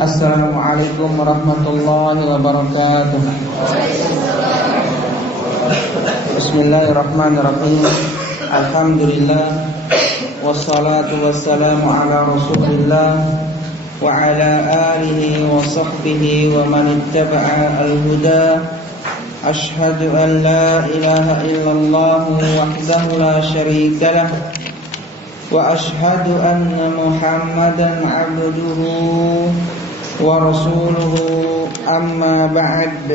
Assalamualaikum warahmatullahi wabarakatuh. Bismillahirrahmanirrahim. Alhamdulillah, wassalatu wassalamu ala rasulillah wa ala alihi wa sahbihi wa man ittaba'a al-huda. Ashhadu an la ilaha illallah wahdahu la syarika lah, wa ashhadu anna Muhammadan abduhu wa rasuluhu, amma ba'd.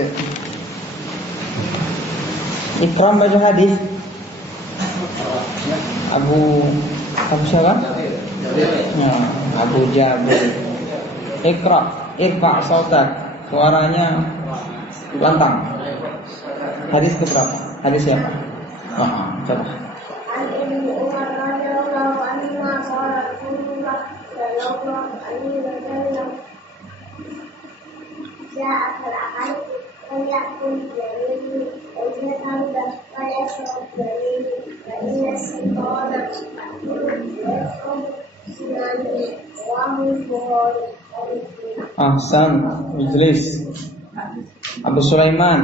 Ikram baca hadis Abu siapa? Ya, Abu Jabir. Irfa sautak, suaranya lantang. Hadis keberapa? Hadis siapa? Coba. Ahsan, Ijlis. Abu Sulaiman.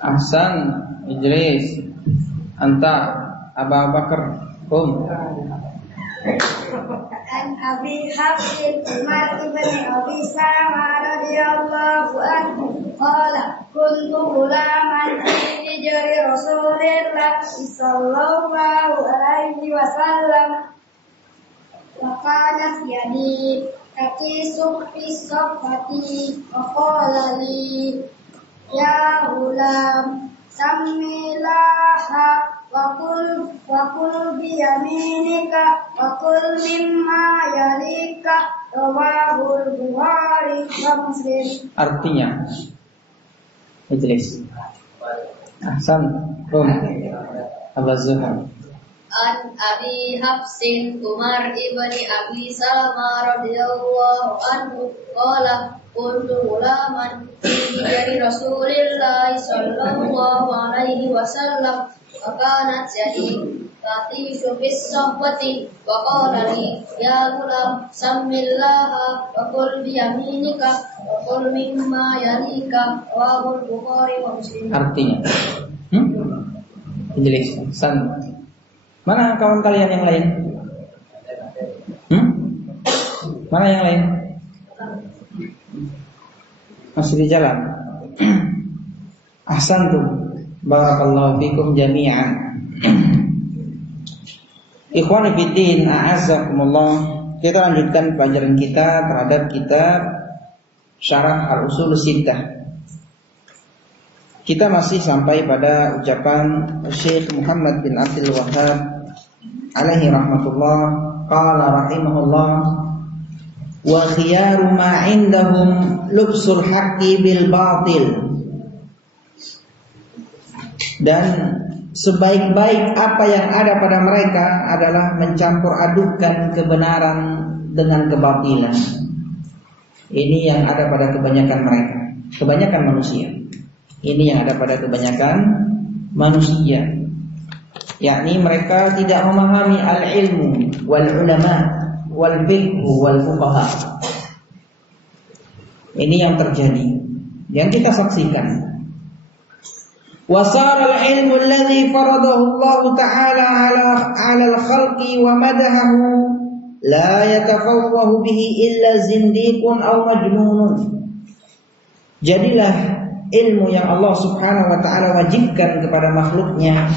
Ahsan, Ijlis. Anta, Abu Bakar. An Abi Hafsin Umar ibn Abi Salama radhiyallahu anhu qala kuntu ghulaman fi hijri Rasulillah sallallahu alaihi wasallam wa kanat yadi takisu fi safati wa qala li ya ghulam sammilaha Wakul biyaminika wakul mimma yalika rawahul Bukhari wa Muslim. Artinya Ijlis. Ahsan. Abu Zuhair. An Abi Hafsin Umar ibni Abi Salama radhiyallahu anhu qala kuntu ghulaman fi hijri Rasulillah sallallahu alaihi wasallam wa kanat yadi tatishu bis sahbati wa qala li ya ghulam sammillaha wa qul bi yaminika wa qul mimma yalika rawahul Bukhari wa Muslim. Artinya Ijlis. Ahsan. Mana kawan kalian yang lain? Mana yang lain? Masih di jalan. Ahsantum. Barakallahu fikum jami'an. Ikhwani fiddin, a'azzakumullah. Kita lanjutkan pelajaran kita terhadap kitab Syarah Al-Usul Sittah. Kita masih sampai pada ucapan Syekh Muhammad bin Abdul Wahhab alaihi rahmatullah, qala rahimahullah, wa khiyaru ma indahum lubsul haqqi bil batil. Dan sebaik-baik apa yang ada pada mereka adalah mencampur adukkan kebenaran dengan kebatilan. Ini yang ada pada kebanyakan mereka, kebanyakan manusia. Ini yang ada pada kebanyakan manusia, yakni mereka tidak memahami al-ilmu wal ulama wal fiqh wal fuqaha. Ini yang terjadi, yang kita saksikan. Wasara al-ilmu alladhi faradahu Allah Ta'ala ala al-khalqi wa madahahu la yatafawwahu bihi illa zindiqun aw majnunun. Jadilah ilmu yang Allah Subhanahu wa Ta'ala wajibkan kepada makhluknya,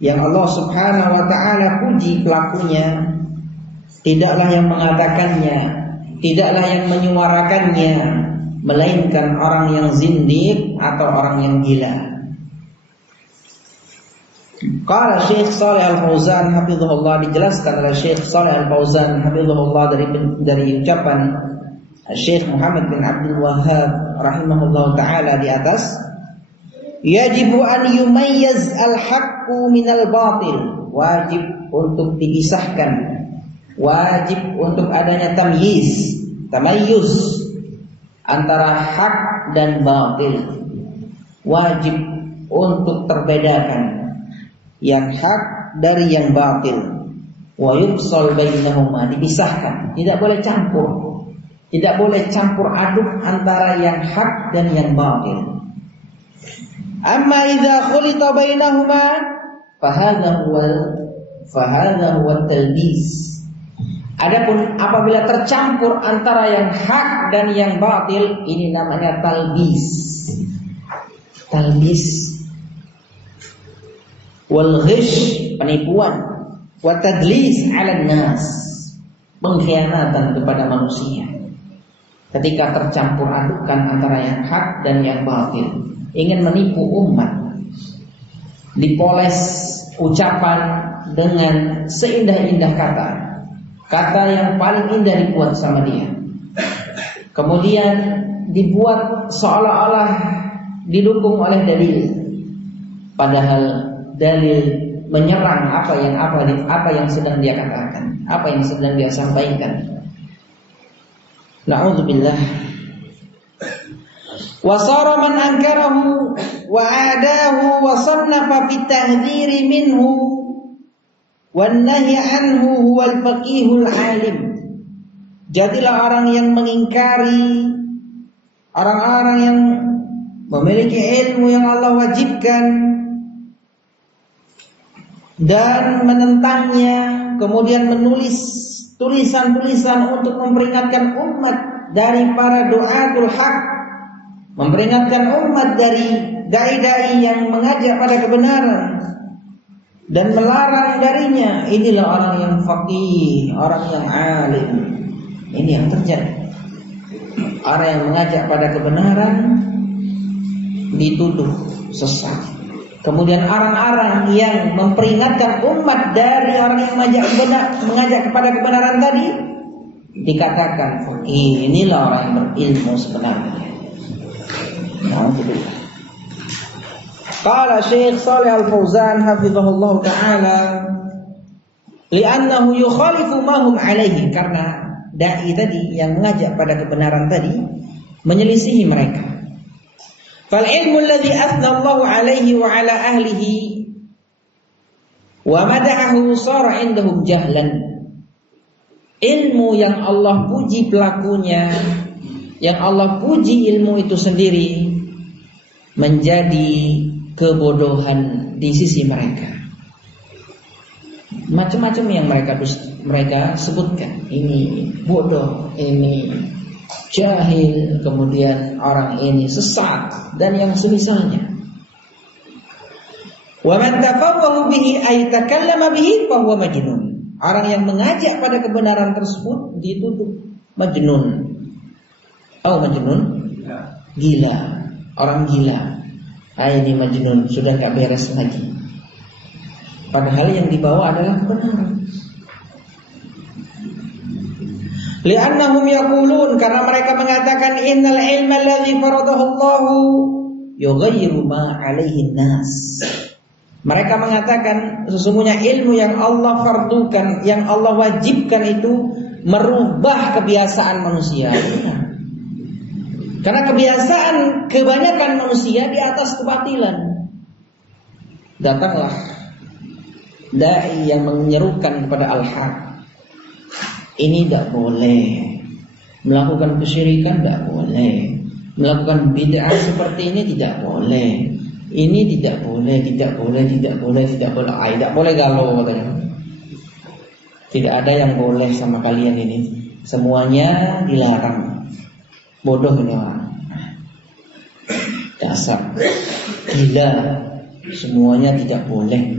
yang Allah Subhanahu wa Ta'ala puji pelakunya, tidaklah yang mengatakannya, tidaklah yang menyuarakannya, melainkan orang yang zindiq atau orang yang gila. Qala Syekh Shalih Al-Fauzan hafizahullah, dijelaskan oleh Syekh Shalih Al-Fauzan hafizahullah dari ucapan Syekh Muhammad bin Abdul Wahhab rahimahullah taala di atas, yajibu an yumayyiz al-haqqu minal batil, wajib untuk dipisahkan wajib untuk adanya tamayuz antara hak dan batil. Wajib untuk terbedakan yang hak dari yang batil. Wa yufsal bainahuma, dipisahkan, tidak boleh campur. Tidak boleh campur aduk antara yang hak dan yang batil. Amma idza khulita bainahuma fahadha huwa talbis. Adapun apabila tercampur antara yang hak dan yang batil, ini namanya talbis. Talbis. Wal ghish, penipuan. Wa tadlis 'ala nas, pengkhianatan kepada manusia. Ketika tercampur adukan antara yang hak dan yang batil, ingin menipu umat, dipoles ucapan dengan seindah-indah kata yang paling indah dibuat sama dia, kemudian dibuat seolah-olah didukung oleh dalil, padahal dalil menyerang apa yang sedang dia katakan, apa yang sedang dia sampaikan. Na'udzubillah. Wa sara man ankarahu wa adahu wa sannafa fi tahdhiri minhu wan nahy anhu huwal faqihul alim. Jadilah orang yang mengingkari, orang-orang yang memiliki ilmu yang Allah wajibkan dan menentangnya, kemudian menulis tulisan-tulisan untuk memperingatkan umat dari para du'atul haq, memperingatkan umat dari dai-dai yang mengajak pada kebenaran dan melarang darinya. Inilah orang yang faqih, orang yang alim. Ini yang terjadi. Orang yang mengajak pada kebenaran dituduh sesat. Kemudian orang-orang yang memperingatkan umat dari orang yang mengajak kepada kebenaran tadi dikatakan faqih. Inilah orang yang berilmu sebenarnya. Alhamdulillah. Qala Syekh Shalih Al-Fauzan hafizahullah taala, li'annahu yukhalifu ma hum alaihi, karena dai tadi yang mengajak pada kebenaran tadi menyelisihi mereka. Fal ilmu alladhi athna Allah alaihi wa ala ahlihi wa madahahu sara indahum jahlan. Ilmu yang Allah puji pelakunya, yang Allah puji ilmu itu sendiri, menjadi kebodohan di sisi mereka. Macam-macam yang mereka sebutkan. Ini bodoh, ini jahil, kemudian orang ini sesat dan yang semisalnya. Wa man tafawwahu bihi ay takallama bihi fa huwa majnun. Orang yang mengajak pada kebenaran tersebut dituduh majnun. Majnun? Gila. Orang gila. Ini majnun, sudah gak beres lagi. Padahal yang dibawa adalah kebenaran. Li'annahum yaqulun, karena mereka mengatakan innal ilma alladhi faradahu Allahu yughayyiru ma 'alaihi nas. Mereka mengatakan sesungguhnya ilmu yang Allah fardukan, yang Allah wajibkan itu merubah kebiasaan manusia. Karena kebiasaan kebanyakan manusia di atas kebatilan. Datanglah dai yang menyerukan kepada al-haq. Ini tidak boleh. Melakukan kesyirikan tidak boleh. Melakukan bid'ah seperti ini tidak boleh. Ini tidak boleh, tidak boleh, tidak boleh, tidak boleh. Tidak boleh galau katanya. Tidak ada yang boleh sama kalian ini. Semuanya dilarang. Bodoh ini orang. Dasar gila. Semuanya tidak boleh.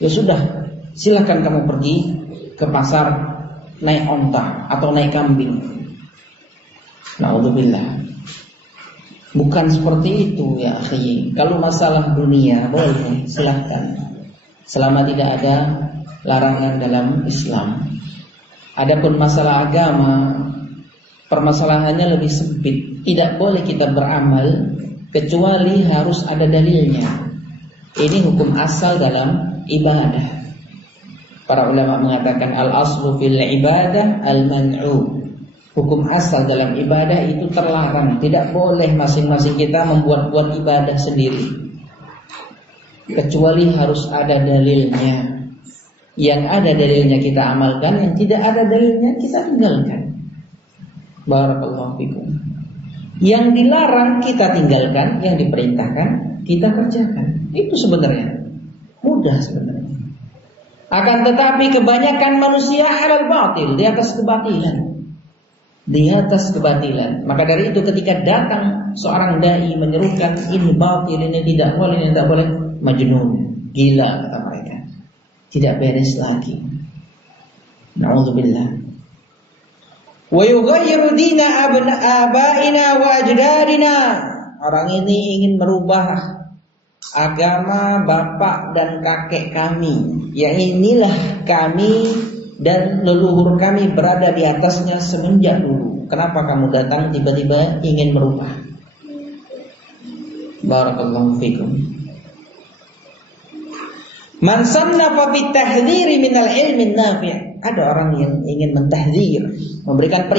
Ya sudah, silakan kamu pergi ke pasar naik onta atau naik kambing. Na'udzubillah. Bukan seperti itu ya akhi. Kalau masalah dunia boleh, silahkan. Selama tidak ada larangan dalam Islam. Adapun masalah agama, permasalahannya lebih sempit. Tidak boleh kita beramal kecuali harus ada dalilnya. Ini hukum asal dalam ibadah. Para ulama mengatakan al-aslu fil ibadah al-man'u. Hukum asal dalam ibadah itu terlarang. Tidak boleh masing-masing kita membuat-buat ibadah sendiri, kecuali harus ada dalilnya. Yang ada dalilnya kita amalkan, yang tidak ada dalilnya kita tinggalkan. Barakallahu fikum. Yang dilarang kita tinggalkan, yang diperintahkan kita kerjakan. Itu sebenarnya mudah sebenarnya. Akan tetapi kebanyakan manusia alal batil, di atas kebatilan. Di atas kebatilan. Maka dari itu ketika datang seorang dai menyerukan ini batil, ini tidak boleh, ini tidak boleh, majnun, gila kata mereka. Tidak beres lagi. Na'udzubillah. Wa yughayyiru dina abaina wa ajdadina. Orang ini ingin merubah agama bapak dan kakek kami. Yang inilah kami dan leluhur kami berada di atasnya semenjak dulu. Kenapa kamu datang tiba-tiba ingin merubah? Barakallahu fikum. Man sannafa fit tahdhiri minal ilmi nafi'. Ada orang yang ingin mentahdzir, memberikan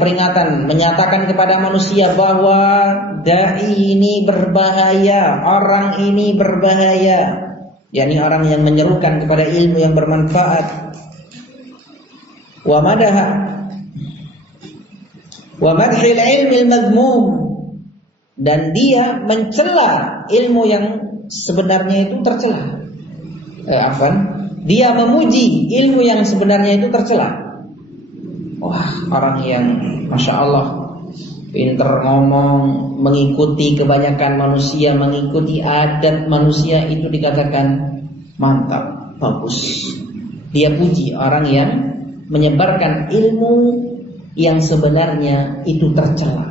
peringatan, menyatakan kepada manusia bahwa dai ini berbahaya, orang ini berbahaya, yakni orang yang menyerukan kepada ilmu yang bermanfaat. Wa madhil ilmi al-madhmum, dan dia mencela ilmu yang sebenarnya itu tercela. Dia memuji ilmu yang sebenarnya itu tercela. Wah, orang yang Masya Allah pinter ngomong, mengikuti kebanyakan manusia, mengikuti adat manusia, itu dikatakan mantap, bagus. Dia puji orang yang menyebarkan ilmu yang sebenarnya itu tercela.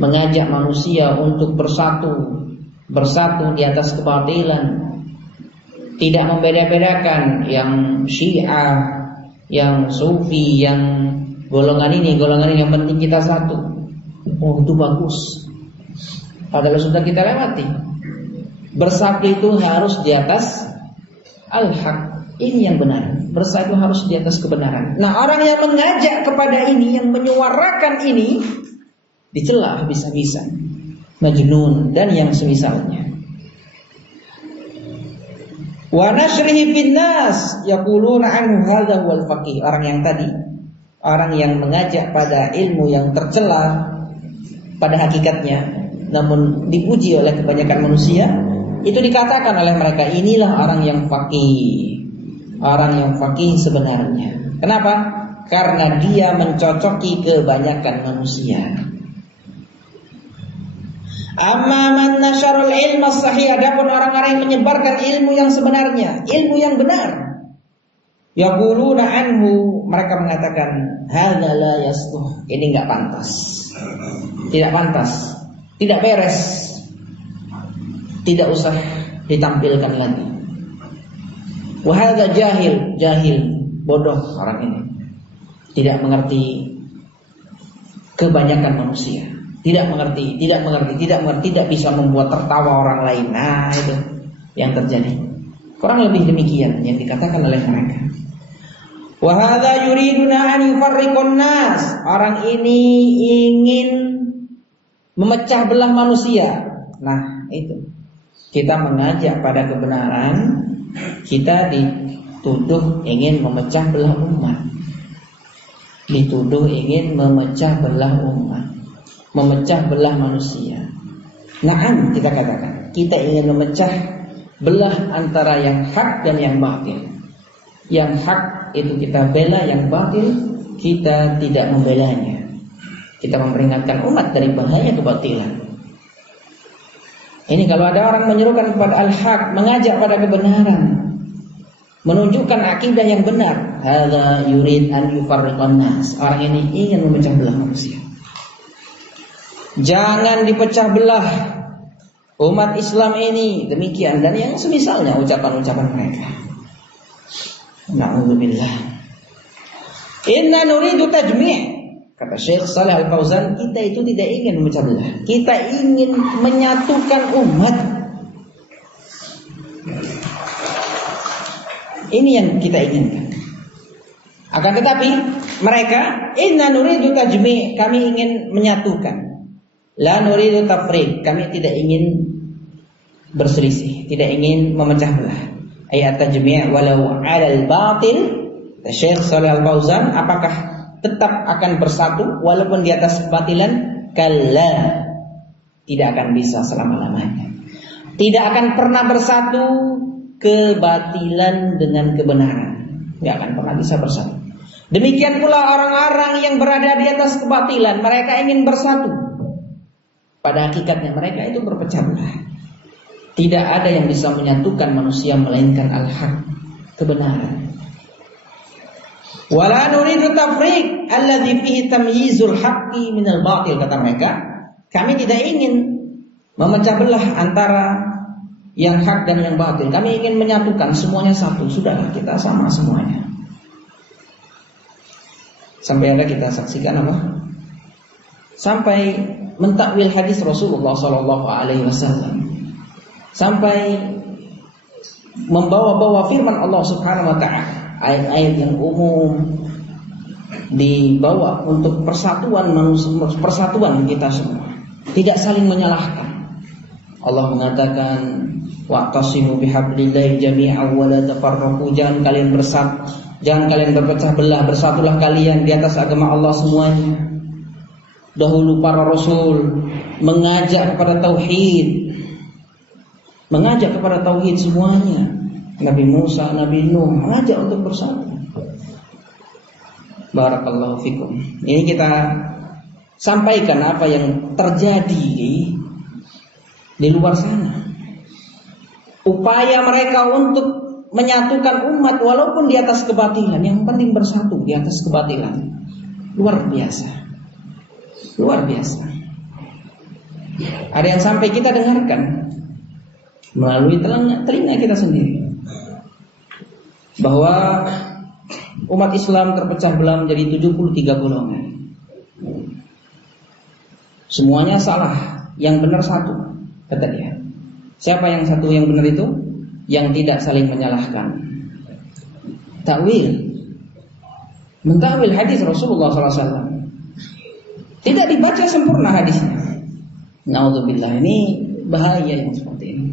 Mengajak manusia untuk bersatu di atas kebatilan. Tidak membeda-bedakan yang Syiah, yang Sufi, yang golongan ini yang penting kita satu. Oh, itu bagus. Padahal sudah kita lewati. Bersatu itu harus di atas al-haq. Ini yang benar. Bersatu harus di atas kebenaran. Nah, orang yang mengajak kepada ini, yang menyuarakan ini, dicela habis-habisan. Majnun dan yang semisalnya. Wa nashrihi bin nas yaquluna anhu hadza wal faqih. Orang yang tadi, orang yang mengajak pada ilmu yang tercela pada hakikatnya, namun dipuji oleh kebanyakan manusia, itu dikatakan oleh mereka, inilah orang yang faqih. Orang yang faqih sebenarnya. Kenapa? Karena dia mencocoki kebanyakan manusia. Amma man nasyarul ilma sahih, adapun orang-orang yang menyebarkan ilmu yang sebenarnya, ilmu yang benar, yaquluna anhu, mereka mengatakan hadza la yasluh, ini enggak pantas. Tidak pantas, tidak beres. Tidak usah ditampilkan lagi. Wa hadza jahil, bodoh orang ini. Tidak mengerti kebanyakan manusia. Tidak mengerti, tidak bisa membuat tertawa orang lain. Nah, itu yang terjadi. Kurang lebih demikian yang dikatakan oleh mereka. Wa hadza yuriduna an yufarriqun nas. Orang ini ingin memecah belah manusia. Nah, itu. Kita mengajak pada kebenaran, kita dituduh ingin memecah belah umat. Dituduh ingin memecah belah umat, memecah belah manusia. Naam, kita katakan, kita ingin memecah belah antara yang hak dan yang batil. Yang hak itu kita bela, yang batil kita tidak membelanya. Kita memperingatkan umat dari bahaya kebatilan. Ini kalau ada orang menyerukan kepada al-haq, mengajak pada kebenaran, menunjukkan akidah yang benar, hadza yurid an yufarriqan nas. Orang ini ingin memecah belah manusia. Jangan dipecah belah umat Islam ini, demikian dan yang semisalnya ucapan-ucapan mereka. Na'udzubillah. Inna nuridu tajmi'. Kata Syekh Shalih Al-Fauzan, kita itu tidak ingin memecah belah. Kita ingin menyatukan umat. Ini yang kita inginkan. Akan tetapi mereka inna nuridu tajmi', kami ingin menyatukan. La nuridu tafriq, kami tidak ingin berselisih, tidak ingin memecah belah. Ayat tajmi' walau 'alal batil. Syekh Shalih Al-Fauzan, apakah tetap akan bersatu walaupun di atas kebatilan? Kalla, tidak akan bisa selama-lamanya. Tidak akan pernah bersatu kebatilan dengan kebenaran. Tidak akan pernah bisa bersatu. Demikian pula orang-orang yang berada di atas kebatilan, mereka ingin bersatu. Pada hakikatnya mereka itu berpecah belah. Tidak ada yang bisa menyatukan manusia melainkan al-haq, kebenaran. Wala nuridu tafriq alladzi fihi tamyizul haqqi minal batil, kata mereka. Kami tidak ingin memecah belah antara yang hak dan yang batil. Kami ingin menyatukan semuanya satu. Sudahlah, kita sama semuanya. Sampai ada kita saksikan apa? Sampai mentakwil hadis Rasulullah SAW. Sampai membawa-bawa firman Allah Subhanahu wa taala. Ayat-ayat yang umum dibawa untuk persatuan manusia, persatuan kita semua. Tidak saling menyalahkan. Allah mengatakan wa'tasimu bihablillahi jami'an wa la tafarraqu, jangan kalian berpecah belah, bersatulah kalian di atas agama Allah semuanya. Dahulu para rasul mengajak kepada tauhid. Mengajak kepada tauhid semuanya. Nabi Musa, Nabi Nuh mengajak untuk bersatu. Barakallahu fikum. Ini kita sampaikan apa yang terjadi di luar sana. Upaya mereka untuk menyatukan umat walaupun di atas kebatilan, yang penting bersatu di atas kebatilan. Luar biasa. Luar biasa. Ada yang sampai kita dengarkan melalui telinga kita sendiri, bahwa umat Islam terpecah belah menjadi 73 golongan. Semuanya salah, yang benar satu, kata dia. Siapa yang satu yang benar itu? Yang tidak saling menyalahkan. Takwil, mentakwil hadis Rasulullah SAW. Tidak dibaca sempurna hadisnya. Naudzubillah, ini bahaya yang seperti ini.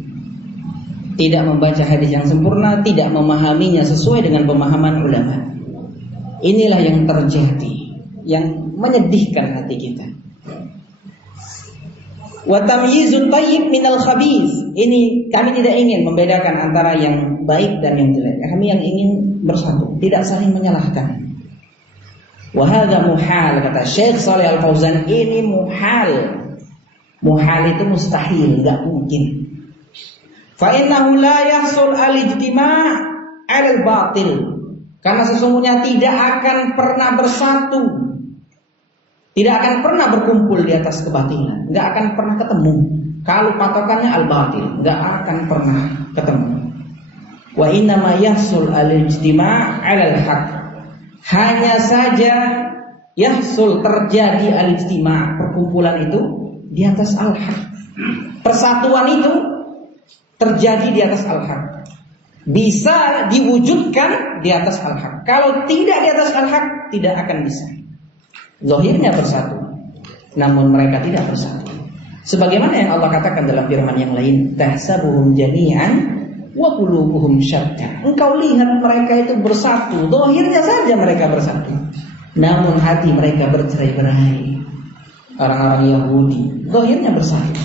Tidak membaca hadis yang sempurna, tidak memahaminya sesuai dengan pemahaman ulama. Inilah yang terjadi, yang menyedihkan hati kita. Wa tamyizut thayyib minal khabith. Ini kami tidak ingin membedakan antara yang baik dan yang jelek. Kami yang ingin bersatu, tidak saling menyalahkan. Wa hadza muhal, kata Syekh Shalih Al-Fauzan, ini muhal. Muhal itu mustahil, enggak mungkin. Fa innahu la yahsul al-ijtima' 'alal batil. Karena sesungguhnya tidak akan pernah bersatu, tidak akan pernah berkumpul di atas kebatilan, enggak akan pernah ketemu. Kalau patokannya al-batil, enggak akan pernah ketemu. Wa inna ma yahsul al-ijtima' 'alal haq. Hanya saja yahsul, terjadi al-ijtima', perkumpulan itu di atas al-haq. Persatuan itu terjadi di atas al-haq. Bisa diwujudkan di atas al-haq. Kalau tidak di atas al-haq, tidak akan bisa. Zahirnya bersatu, namun mereka tidak bersatu. Sebagaimana yang Allah katakan dalam firman yang lain, tahsabuhum jami'an wa qulubuhum syatta. Engkau lihat mereka itu bersatu, zahirnya saja mereka bersatu, namun hati mereka bercerai-berai. Orang-orang Yahudi zahirnya bersatu,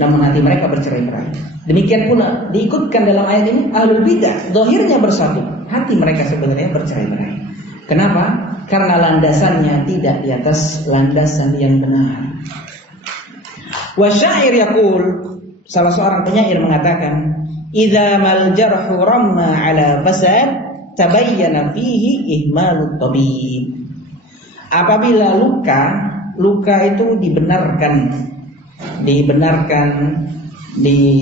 namun hati mereka bercerai-berai. Demikian pula diikutkan dalam ayat ini ahlul bidah, zahirnya bersatu, hati mereka sebenarnya bercerai-berai. Kenapa? Karena landasannya tidak di atas landasan yang benar. Wa syair yaqul, salah seorang penyair mengatakan, idza mal jarhu ramma ala fasad tabayyana fihi ihmalut tabib. Apabila luka itu dibenarkan di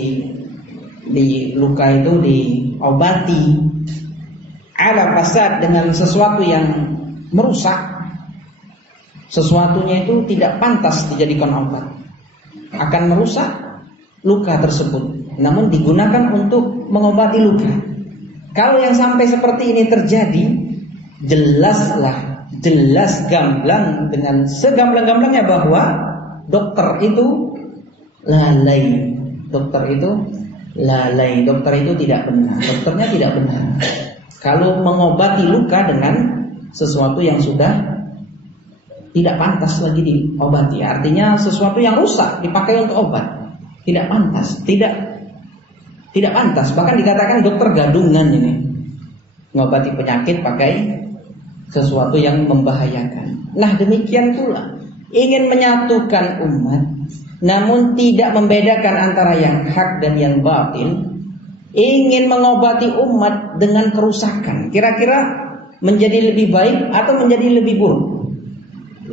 luka itu diobati ala fasad dengan sesuatu yang merusak, sesuatunya itu tidak pantas dijadikan obat, akan merusak luka tersebut, namun digunakan untuk mengobati luka. Kalau yang sampai seperti ini terjadi, jelas gamblang dengan segamblang-gamblangnya bahwa dokter itu lalai. Dokter itu tidak benar. Dokternya tidak benar. Kalau mengobati luka dengan sesuatu yang sudah tidak pantas lagi diobati, artinya sesuatu yang rusak dipakai untuk obat, tidak pantas, tidak pantas. Bahkan dikatakan dokter gadungan ini, mengobati penyakit pakai sesuatu yang membahayakan. Nah, demikian pula ingin menyatukan umat, namun tidak membedakan antara yang hak dan yang batil, ingin mengobati umat dengan kerusakan, kira-kira menjadi lebih baik atau menjadi lebih buruk?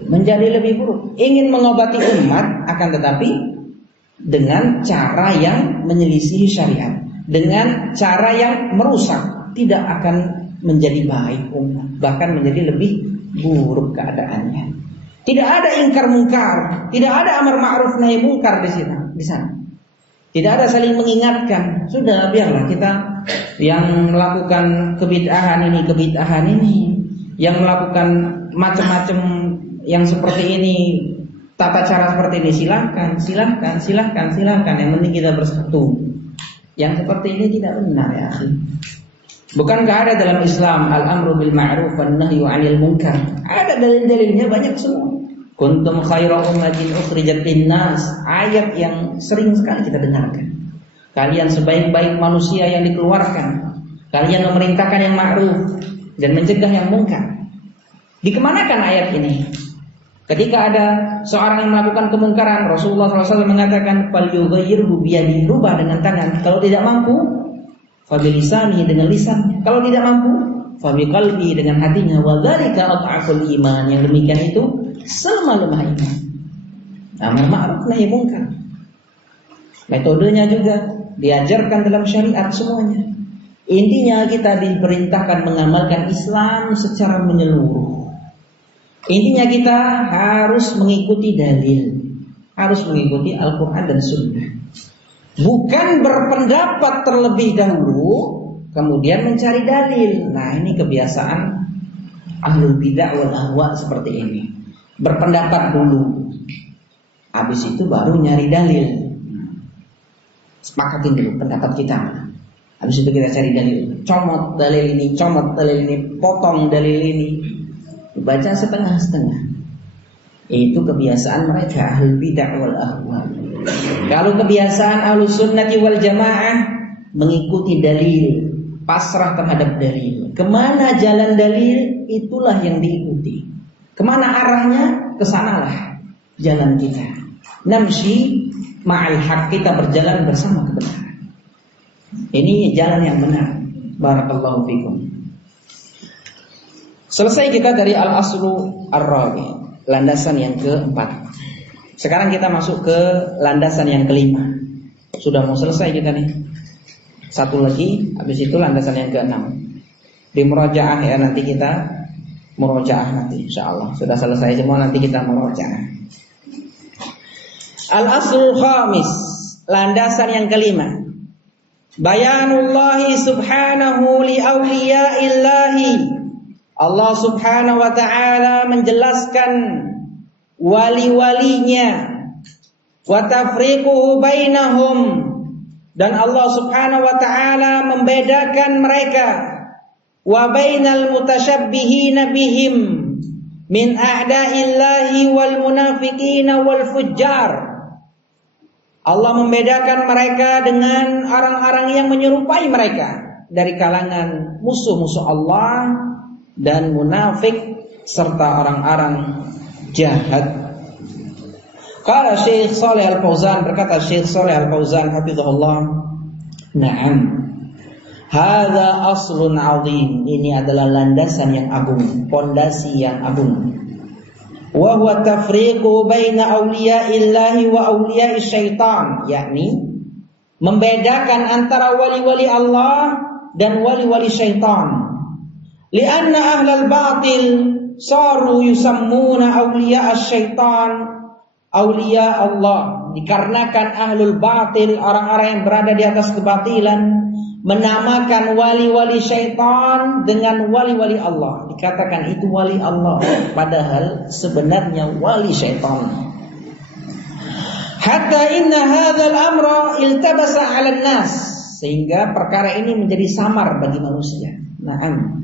Menjadi lebih buruk. Ingin mengobati umat, akan tetapi dengan cara yang menyelisihi syariat, dengan cara yang merusak, tidak akan menjadi baik umat, bahkan menjadi lebih buruk keadaannya. Tidak ada ingkar mungkar, tidak ada amar ma'ruf nahi mungkar di sana. Tidak ada saling mengingatkan. Sudah, biarlah kita yang melakukan kebid'ahan ini, yang melakukan macam-macam yang seperti ini, tata cara seperti ini, silahkan. Yang penting kita bersatu. Yang seperti ini tidak benar, ya. Bukankah ada dalam Islam al-amru bil ma'ruf wan nahyu 'anil munkar? Ada dalil-dalilnya banyak semua. Kuntum khaira ummatin ukhrijat linnas, ayat yang sering sekali kita dengarkan. Kalian sebaik-baik manusia yang dikeluarkan. Kalian memerintahkan yang ma'ruf dan mencegah yang munkar. Dikemanakan ayat ini? Ketika ada seorang yang melakukan kemungkaran, Rasulullah SAW mengatakan, "Falyughayyirhu biyadihi", rubah dengan tangan. Kalau tidak mampu, fabilisanihi, dengan lisan. Kalau tidak mampu, fabiqalbi, dengan hatinya. Wa dzalika adhaful iman, yang demikian itu selemah-lemah iman. Amar ma'ruf nahi mungkar. Metodenya juga diajarkan dalam syariat semuanya. Intinya kita diperintahkan mengamalkan Islam secara menyeluruh. Intinya kita harus mengikuti dalil, harus mengikuti Al-Quran dan Sunnah. Bukan berpendapat terlebih dahulu, kemudian mencari dalil. Nah, ini kebiasaan ahlul bid'ah wal ahwa seperti ini. Berpendapat dulu, habis itu baru nyari dalil. Sepakatin dulu pendapat kita, habis itu kita cari dalil. Comot dalil ini, potong dalil ini, dibaca setengah-setengah. Itu kebiasaan mereka ahlul bid'ah wal ahwa. Kalau kebiasaan ahlus sunnati wal jamaah, mengikuti dalil, pasrah terhadap dalil. Kemana jalan dalil, itulah yang diikuti. Kemana arahnya, kesanalah jalan kita. Namshi ma'al haq, kita berjalan bersama kebenaran. Ini jalan yang benar. Barakallahu fikum. Selesai kita dari al-aslu ar-rabi, landasan yang keempat. Sekarang kita masuk ke landasan yang kelima. Sudah mau selesai kita nih. Satu lagi, habis itu landasan yang keenam. Di murajaah ya, nanti kita murajaah nanti insyaallah. Sudah selesai semua, nanti kita murajaah. Al-aslul khamis, landasan yang kelima. Bayanullahi subhanahu li awliyaillahi. Allah subhanahu wa ta'ala menjelaskan wali-walinya, wa tafriquhu bainahum, dan Allah subhanahu wa ta'ala membedakan mereka, wa bainal mutasyabbihina bihim min a'da'illahi wal munafiqina wal fujjar. Allah membedakan mereka dengan orang-orang yang menyerupai mereka dari kalangan musuh-musuh Allah dan munafik serta orang-orang jahat. Qala Syekh Shalih Al-Fauzan, berkata Syekh Shalih Al-Fauzan hafizahullah, "Na'am. Hadza aslun 'azim." Ini adalah landasan yang agung, pondasi yang agung. Wa huwa tafriqu baina awliya'illahi wa awliya'i syaitan, yakni membedakan antara wali-wali Allah dan wali-wali syaitan. Lianna ahlal batil saru yusammuna awliya asyaitan awliya Allah. Dikarenakan ahlul batil, orang-orang yang berada di atas kebatilan, menamakan wali-wali syaitan dengan wali-wali Allah. Dikatakan itu wali Allah, padahal sebenarnya wali syaitan. Hatta inna hadzal amra iltabasa 'alan nas, sehingga perkara ini menjadi samar bagi manusia. Naam.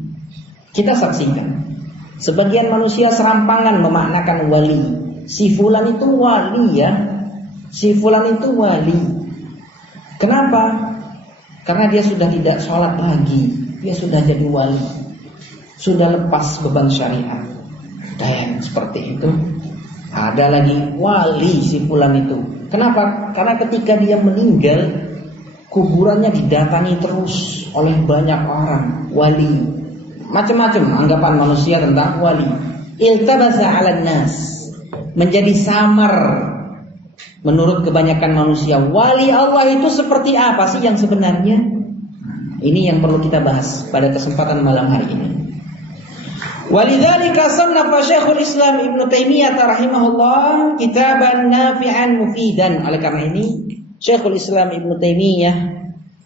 Kita saksikan sebagian manusia serampangan memaknakan wali. Si fulan itu wali ya. Si fulan itu wali. Kenapa? Karena dia sudah tidak sholat lagi, dia sudah jadi wali, sudah lepas beban syariat. Dan seperti itu. Ada lagi wali si fulan itu. Kenapa? Karena ketika dia meninggal, kuburannya didatangi terus oleh banyak orang. Wali, macam-macam anggapan manusia tentang wali. Iltabasa 'alan nas, menjadi samar menurut kebanyakan manusia. Wali Allah itu seperti apa sih yang sebenarnya? Ini yang perlu kita bahas pada kesempatan malam hari ini. Walidzalika sannafa Syekhul Islam Ibnu Taimiyah rahimahullah kitaban nafi'an mufidan. Oleh karena ini Syekhul Islam Ibnu Taimiyah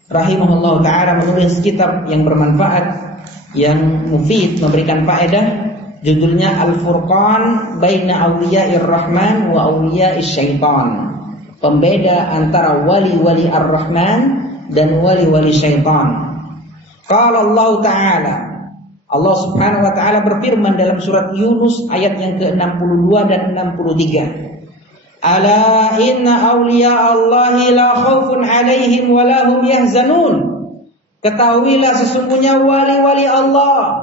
rahimahullah taala menulis kitab yang bermanfaat, yang mufid, memberikan faedah. Judulnya Al-Furqan Baina Awliya'ir Rahman wa Awliya'is Syaitan. Pembeda antara wali-wali Ar-Rahman dan wali-wali syaitan. Qala Allah Ta'ala, Allah Subhanahu wa taala berfirman dalam surat Yunus ayat yang ke-62 dan 63. Ala inna awliya Allahi la khaufun 'alaihim wa la hum yahzanun. Ketahuilah sesungguhnya wali-wali Allah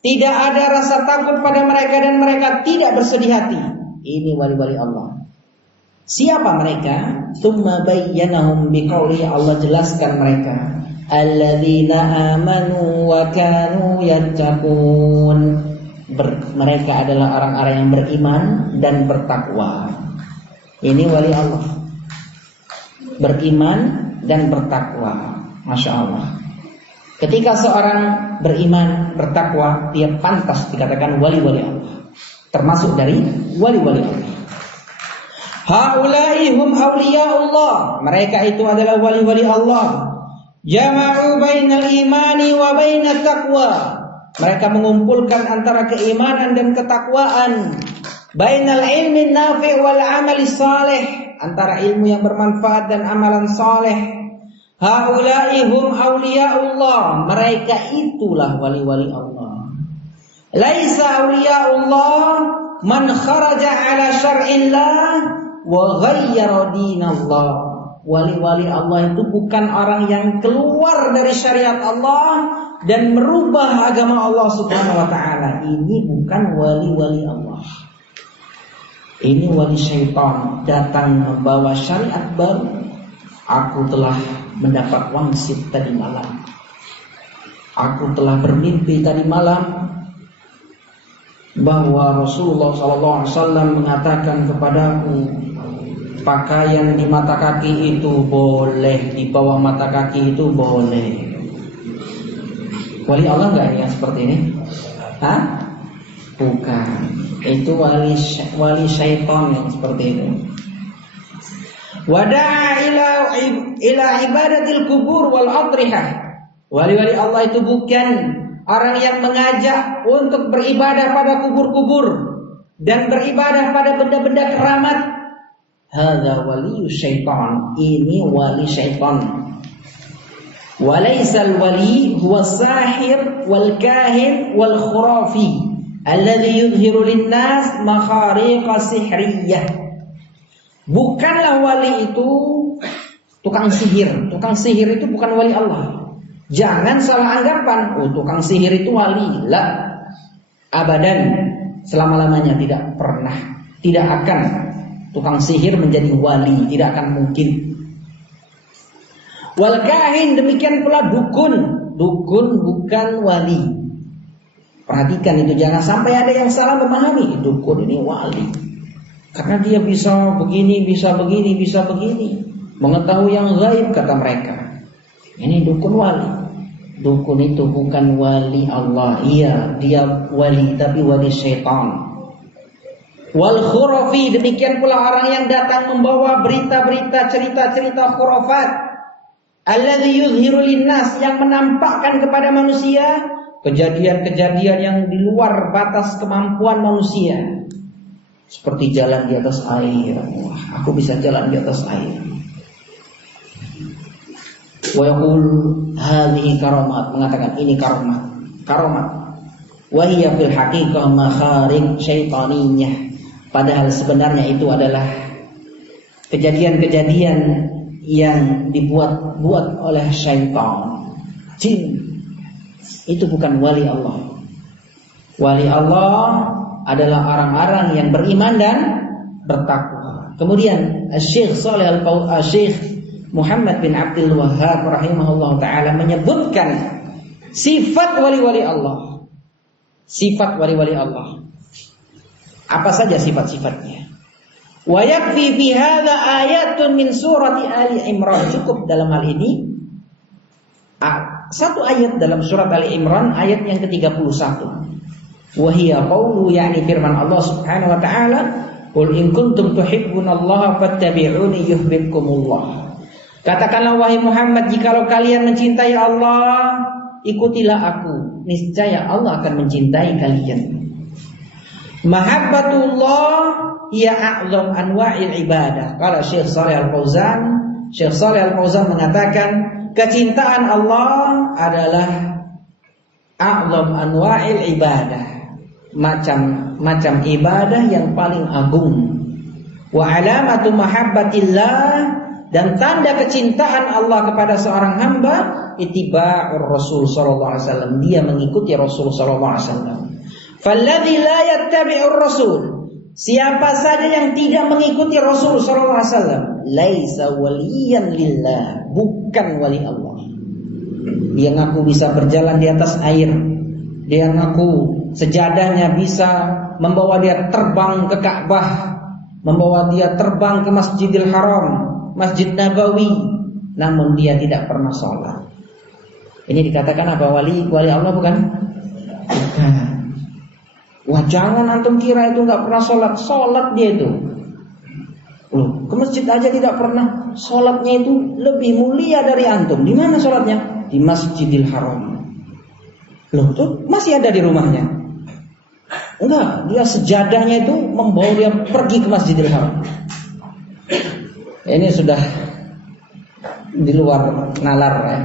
tidak ada rasa takut pada mereka dan mereka tidak bersedih hati. Ini wali-wali Allah. Siapa mereka? Tsumma bayyanahum biqauli, Allah jelaskan mereka. Alladzina amanu wa kanu yattaqun. Mereka adalah orang-orang yang beriman dan bertakwa. Ini wali Allah. Beriman dan bertakwa. Masya Allah. Ketika seorang beriman, bertakwa, dia pantas dikatakan wali-wali Allah. Termasuk dari wali-wali Allah. Haula'i hum awliya'ullah. Mereka itu adalah wali-wali Allah. Jama'u bainal imani wa bainat taqwa. Mereka mengumpulkan antara keimanan dan ketakwaan. Bainal ilmi nafi' wal amali salih. Antara ilmu yang bermanfaat dan amalan saleh. Haula'i hum awliya'ullah. Mereka itulah wali-wali Allah. Laisa awliya'ullah man kharaja ala syar'illah wa ghayyara dinallah. Wali-wali Allah itu bukan orang yang keluar dari syariat Allah dan merubah agama Allah Subhanahu wa taala. Ini bukan wali-wali Allah. Ini wali syaitan, datang membawa syariat baru. Aku telah mendapat wangsit tadi malam. Aku telah bermimpi tadi malam bahwa Rasulullah SAW mengatakan kepadaku, pakaian di mata kaki itu boleh, di bawah mata kaki itu boleh. Wali Allah enggak yang seperti ini? Hah? Bukan. Itu wali syaitan yang seperti itu. Wada'a ila ibadatil kubur wal adrihah. Wali-wali Allah itu bukan orang yang mengajak untuk beribadah pada kubur-kubur dan beribadah pada benda-benda keramat. Hadza waliyyu syaitan. Ini wali syaitan. Walaisal wali huwa sahir wal kahin wal khurafi alladhi yudhiru linnas makhariqa sihriyah. Bukanlah wali itu tukang sihir. Tukang sihir itu bukan wali Allah. Jangan salah anggapan, oh tukang sihir itu wali. La, abadan, selama-lamanya tidak pernah, tidak akan tukang sihir menjadi wali, tidak akan mungkin. Wal kahin, demikian pula dukun. Dukun bukan wali. Perhatikan itu, jangan sampai ada yang salah memahami dukun ini wali. Karena dia bisa begini, bisa begini, bisa begini. Mengetahui yang gaib kata mereka. Ini dukun wali. Dukun itu bukan wali Allah. Iya, dia wali, tapi wali syaitan. Wal khurafi, demikian pula orang yang datang membawa berita-berita, cerita-cerita khurafat. alladzi yuzhiru linnas, yang menampakkan kepada manusia kejadian-kejadian yang di luar batas kemampuan manusia. Seperti jalan di atas air. Wah, aku bisa jalan di atas air. Wa yaqul hadhihi karamat, mengatakan ini karomat. Wa hiya fil haqiqah makharij syaitaniyah. Padahal sebenarnya itu adalah kejadian-kejadian yang dibuat-buat oleh syaitan, jin. Itu bukan wali Allah. Wali Allah adalah orang-orang yang beriman dan bertakwa. Kemudian Syekh Muhammad bin Abdul Wahhab rahimahullah ta'ala menyebutkan sifat wali-wali Allah. Sifat wali-wali Allah. Apa saja sifat-sifatnya? Wa yakfi fi hadza ayatun min surati Ali Imran. Cukup dalam hal ini satu ayat dalam surat Ali Imran, ayat yang ke-31. Wa hiya qawlu, yakni firman Allah Subhanahu wa taala, qul in kuntum tuhibbunallaha fattabi'uni yuhibbukumullah. Katakanlah wahai Muhammad, jikalau kalian mencintai Allah, ikutilah aku, niscaya Allah akan mencintai kalian. Mahabbatullah hiya a'zam anwa'il ibadah. Kalau Syekh Shalih Al-Fauzan mengatakan kecintaan Allah adalah a'zam anwa'il ibadah, macam ibadah yang paling agung. Wa alamatu mahabbatillah, dan tanda kecintaan Allah kepada seorang hamba, ittiba'ur Rasul sallallahu alaihi wasallam, dia mengikuti Rasul sallallahu alaihi wasallam. Falladzi la yattabi'ur Rasul, siapa saja yang tidak mengikuti Rasul sallallahu alaihi wasallam, laisa waliyan lillah, bukan wali Allah. Dia ngaku bisa berjalan di atas air, dia ngaku sejadahnya bisa membawa dia terbang ke Ka'bah, membawa dia terbang ke Masjidil Haram, Masjid Nabawi, namun dia tidak pernah sholat. Ini dikatakan apa? Wali Allah bukan? Bukan. Wah, jangan antum kira itu nggak pernah sholat dia itu. Loh, ke masjid aja tidak pernah. Sholatnya itu lebih mulia dari antum. Di mana sholatnya? Di Masjidil Haram. Loh, tuh masih ada di rumahnya? Enggak, dia sejadahnya itu membawa dia pergi ke Masjidil Haram. Ini sudah di luar nalar ya.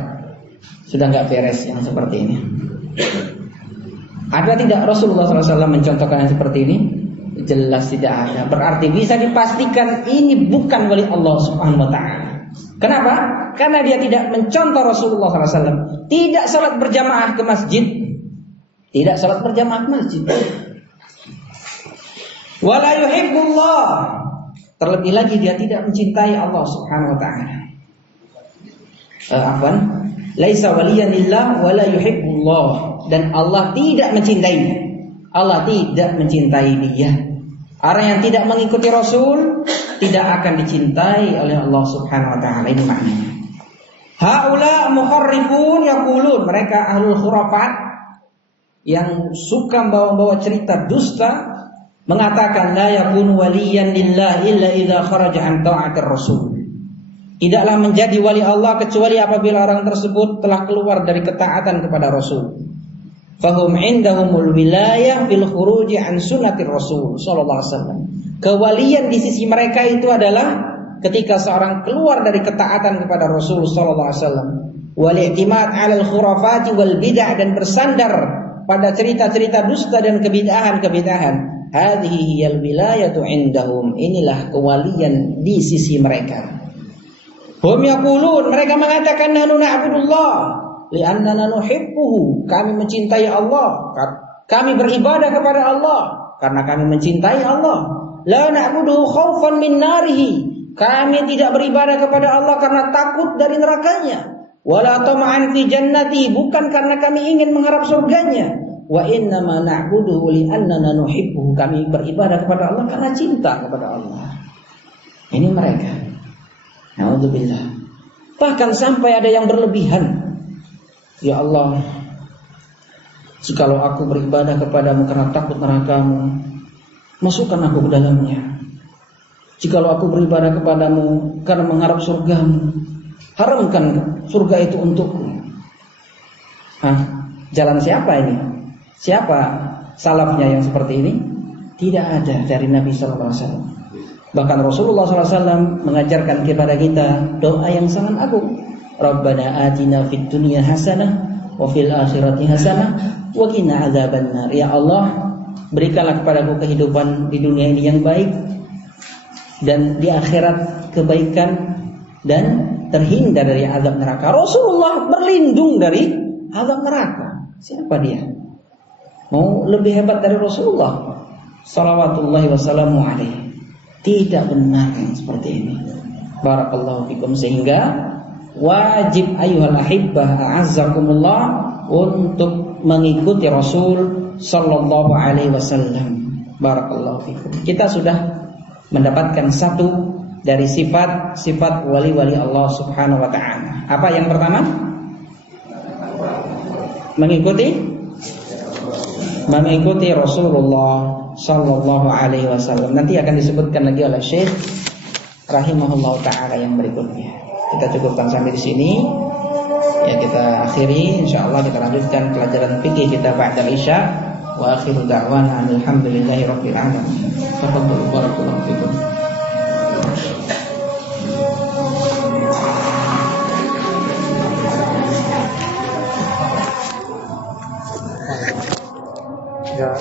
Sudah nggak beres yang seperti ini. Ada tidak Rasulullah SAW mencontohkan yang seperti ini? Jelas tidak ada. Berarti bisa dipastikan ini bukan wali Allah Subhanahu wa ta'ala. Kenapa? Karena dia tidak mencontoh Rasulullah SAW. Tidak salat berjamaah ke masjid. Tidak salat berjamaah ke masjid. Wala yuhibbullah. Terlebih lagi dia tidak mencintai Allah Subhanahu wa ta'ala. Laisa waliyan lillah wala yuhibbullah, dan Allah tidak mencintainya. Allah tidak mencintai dia. Orang yang tidak mengikuti Rasul tidak akan dicintai oleh Allah Subhanahu wa ta'ala. Ini maknanya. Haula mukharrifun yaqulun, mereka ahlul khurafat yang suka bawa-bawa cerita dusta, mengatakan la yakunu waliyan lillah illa idza kharaja an ta'atir rasul. Tidaklah menjadi wali Allah kecuali apabila orang tersebut telah keluar dari ketaatan kepada Rasul. Fahum indahumul wilayah fil khuruji an sunnatir Rasul sallallahu alaihi wasallam. Kewalian di sisi mereka itu adalah ketika seorang keluar dari ketaatan kepada Rasul sallallahu alaihi wasallam. Wal i'timad 'alal khurafati wal bid'ah, dan bersandar pada cerita-cerita dusta dan kebid'ahan. Hadhihi hiyal wilayatu indahum. Inilah kewalian di sisi mereka. Hum yaqulun, mereka mengatakan nahnu na'budullah li'annana nuhibbuhu, kami mencintai Allah, kami beribadah kepada Allah karena kami mencintai Allah. La na'buduhu khaufan min narihi, kami tidak beribadah kepada Allah karena takut dari nerakanya. Wala tama'an fi jannati, bukan karena kami ingin mengharap surganya. Wa innama na'buduhu li'annana nuhibbuhu, kami beribadah kepada Allah karena cinta kepada Allah. Ini mereka. Alhamdulillah. Bahkan sampai ada yang berlebihan. Ya Allah, jikalau aku beribadah kepadamu karena takut nerakamu, masukkan aku ke dalamnya. Jikalau aku beribadah kepadamu karena mengharap surgamu, haramkan surga itu untukku. Jalan siapa ini? Siapa salafnya yang seperti ini? Tidak ada dari Nabi sallallahu alaihi wasallam. Bahkan Rasulullah sallallahu alaihi wasallam mengajarkan kepada kita doa yang sangat agung. Rabbana atina fid dunya hasanah wa fil akhirati hasanah wa qina adzabannar. Ya Allah, berikanlah kepadaku kehidupan di dunia ini yang baik dan di akhirat kebaikan dan terhindar dari azab neraka. Rasulullah berlindung dari azab neraka. Siapa dia? Mau lebih hebat dari Rasulullah salawatullahi wasallamu alaihi? Tidak benar yang seperti ini. Barakallahu fikum. Sehingga wajib ayyuhal ahibbah a'azzakumullah untuk mengikuti Rasul sallallahu alaihi wasallam. Barakallahu fikum. Kita sudah mendapatkan satu dari sifat-sifat wali-wali Allah Subhanahu wa taala. Apa yang pertama? Mengikuti Rasulullah sallallahu alaihi wasallam. Nanti akan disebutkan lagi oleh Syekh rahimahullah taala yang berikutnya. Kita cukupkan sampai di sini. Ya, kita akhiri, insyaallah kita lanjutkan pelajaran fikih kita ba'da Isya. Wa akhiru da'wana alhamdulillahirabbil alamin. Tafadhalu barakallahu fikum. Ya.